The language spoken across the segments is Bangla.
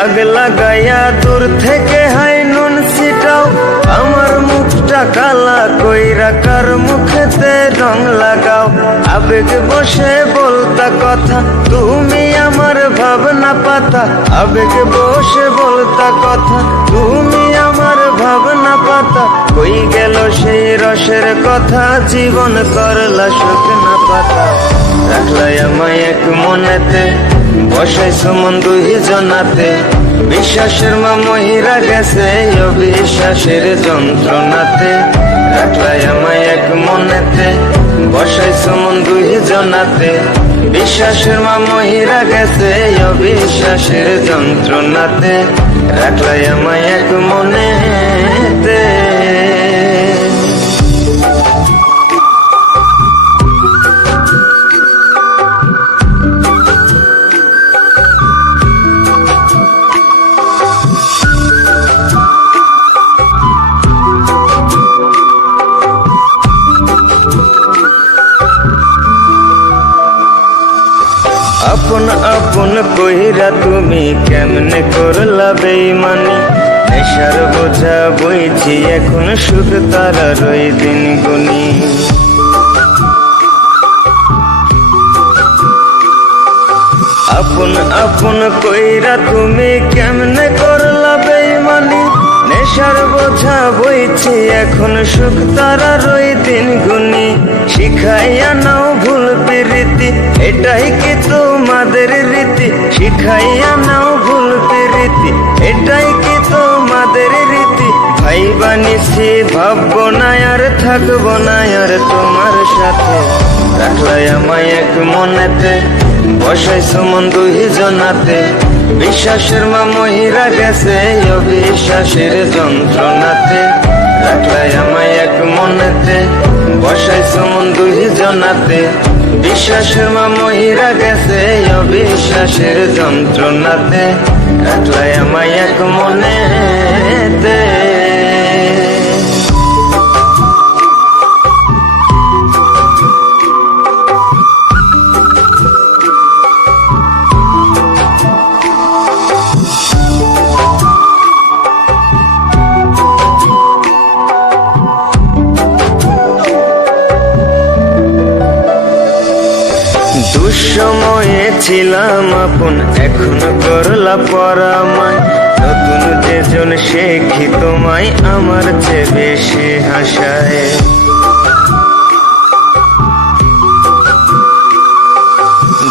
দাগ লাগাইয়া দূর থেকে হাই নুন ছিটাও, আমার মুখটা কালা কইরা কার মুখেতে রং লাগাও। আবেগ বসে বলতা কথা, তুমি আমার ভাবনা পাতা। আবেগ বসে বলতা কথা, তুমি আমার ভাবনা পাতা। কই গেল সেই রসের কথা, জীবন করলা শুকনা পাতা। রাখলাই আমায় এক মনেতে, বসাইছো মন দুই জনাতে। বিশ্বাসের মা মহিরা গেছে অবিশ্বাসের যন্ত্রণাতে। রাখলাই আমায় এক মনেতে, বসাইছো মন দুই জনাতে। বিশ্বাসের মা মহিরা গেছে অবিশ্বাসের যন্ত্রণাতে। রাখলাই আমায় এক মনেতে। আপন আপন কইরা তুমি কেমনে করলা বেইমানি। নেশার বোঝা বইছি এখন সুখ তারার ওই দিন গুনি। আপন আপন কইরা তুমি কেমনে করলা বেইমানি। নেশার বোঝা বইছি এখন সুখ তারার ওই দিন গুনি। শিখাইয়া নাও ভুল প্রীতি, এটাই কি তোমাদের রীতি। শিখাইয়া নাও ভুল প্রীতি, এটাই কি তোমাদের রীতি। ভাই বানিছি ভাববো না আর থাকবো না আর তোমার সাথে। রাখলাই আমায় এক মনেতে, বসাইছো মন দুই জনাতে। বিশ্বাসের মা মহিরা গেছে অবিশ্বাসের যন্ত্রণাতে। রাখলাই আমায় এক মনেতে, বসাইছো মন দুই জনাতে। বিশ্বাসের মা মহিরা গেছে অবিশ্বাসের যন্ত্রণাতে। রাখলাই আমায় এক মনেতে। দুঃসময়ে ছিলাম আপন, এখন করলা পরামায়। নতুন যেজন সে কি তোমায় আমার চেয়ে বেশি হাসায়।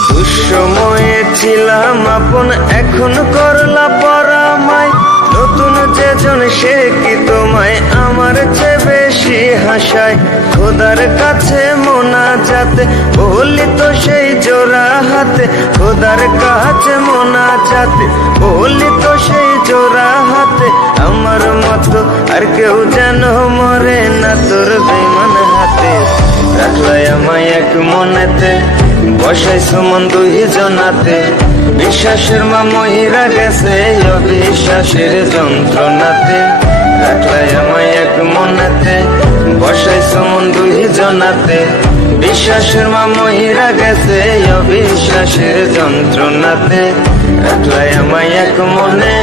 দুঃসময়ে ছিলাম আপন, এখন করলা পরামায়। নতুন যেজন সে কি তোমায় আমার চেয়ে বেশি হাসায়। খোদার কাছে মোনাজাতে বলি তো সেই জোড়া হাতে। খোদার কাছে মোনাজাতে বলি তো সেই জোড়া হাতে। আমার মতো আর কেউ যেন মরে না তোর বেমান হাতে। রাখলাই আমায় এক মনেতে, বসাইছো মন দুই জনাতে। বিশ্বাসের মা মহিরা গেছে অবিশ্বাসের যন্ত্রণাতে। রাখলাই আমায় এক মনেতে, বসাইছো মন দুই জনাতে। বিশ্বাসের মা মহিরা গেছে অবিশ্বাসের যন্ত্রণাতে। রাখলাই আমায় এক মনে।